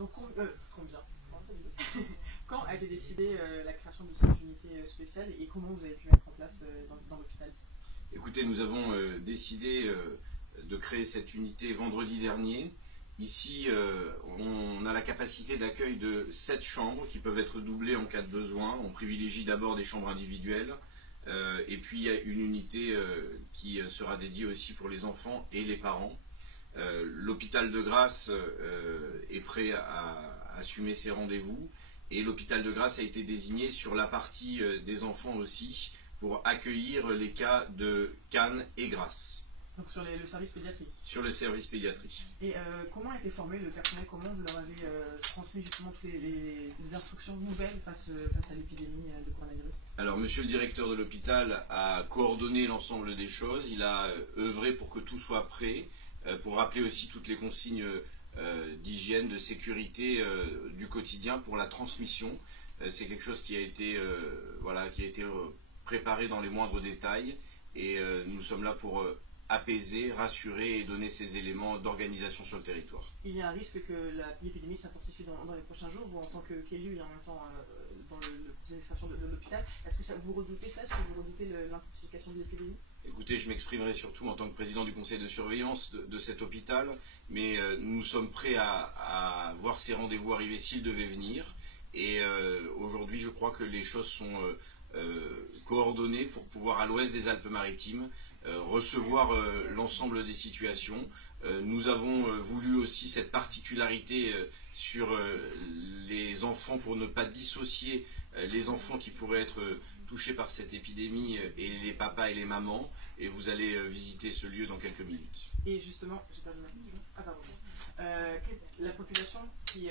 Donc combien quand a été décidée la création de cette unité spéciale et comment vous avez pu mettre en place dans l'hôpital? Écoutez, nous avons décidé de créer cette unité vendredi dernier. Ici, on a la capacité d'accueil de 7 chambres qui peuvent être doublées en cas de besoin. On privilégie d'abord des chambres individuelles. Et puis il y a une unité qui sera dédiée aussi pour les enfants et les parents. L'hôpital de Grasse est prêt à assumer ses rendez-vous. Et l'hôpital de Grasse a été désigné sur la partie des enfants aussi pour accueillir les cas de Cannes et Grasse. Donc sur le service pédiatrie. Sur le service pédiatrie. Et comment a été formé le personnel? Comment vous leur avez transmis justement toutes les instructions nouvelles face à l'épidémie de coronavirus? Alors monsieur le directeur de l'hôpital a coordonné l'ensemble des choses. Il a œuvré pour que tout soit prêt, pour rappeler aussi toutes les consignes d'hygiène, de sécurité du quotidien pour la transmission. C'est quelque chose qui a été, préparé dans les moindres détails et nous sommes là pour apaiser, rassurer et donner ces éléments d'organisation sur le territoire. Il y a un risque que l'épidémie s'intensifie dans les prochains jours, vous en tant qu'élu et en même temps dans le conseil d'administration de l'hôpital. Est-ce que vous redoutez ça? Est-ce que vous redoutez l'intensification de l'épidémie? Écoutez, je m'exprimerai surtout en tant que président du conseil de surveillance de cet hôpital, mais nous sommes prêts à voir ces rendez-vous arriver s'ils devaient venir. Et aujourd'hui, je crois que les choses sont coordonnées pour pouvoir, à l'ouest des Alpes-Maritimes, recevoir l'ensemble des situations. Nous avons voulu aussi cette particularité sur les enfants pour ne pas dissocier les enfants qui pourraient être touchés par cette épidémie et les papas et les mamans. Et vous allez visiter ce lieu dans quelques minutes. Et justement, j'ai perdu ma question. Ah pardon. La population qui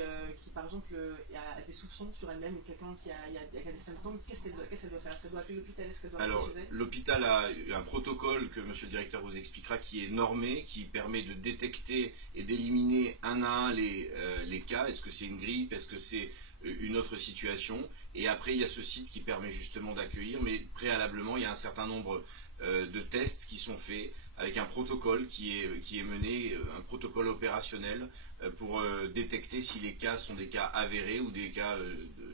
par exemple a des soupçons sur elle-même ou quelqu'un qui a des symptômes, qu'est-ce qu'elle doit faire? Est-ce qu'elle doit appeler l'hôpital? Est-ce qu'elle doit Alors, rester chez elle? l'hôpital a un protocole que monsieur le directeur vous expliquera qui est normé, qui permet de détecter et d'éliminer un à un les cas. Est-ce que c'est une grippe? Est-ce que c'est une autre situation? Et après, il y a ce site qui permet justement d'accueillir, mais préalablement, il y a un certain nombre de tests qui sont faits avec un protocole qui est mené, un protocole opérationnel pour détecter si les cas sont des cas avérés ou des cas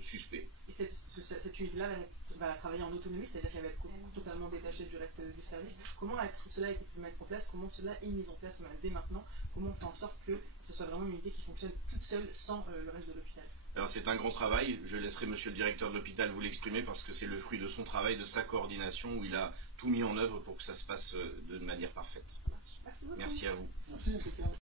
suspects. Et cette unité-là va travailler en autonomie, c'est-à-dire qu'elle va être totalement détachée du reste du service. Comment cela a été pu mettre en place? Comment cela est mis en place dès maintenant? Comment on fait en sorte que ce soit vraiment une unité qui fonctionne toute seule sans le reste de l'hôpital? Alors c'est un grand travail, je laisserai monsieur le directeur de l'hôpital vous l'exprimer parce que c'est le fruit de son travail, de sa coordination où il a tout mis en œuvre pour que ça se passe de manière parfaite. Merci beaucoup. Merci à vous. Merci.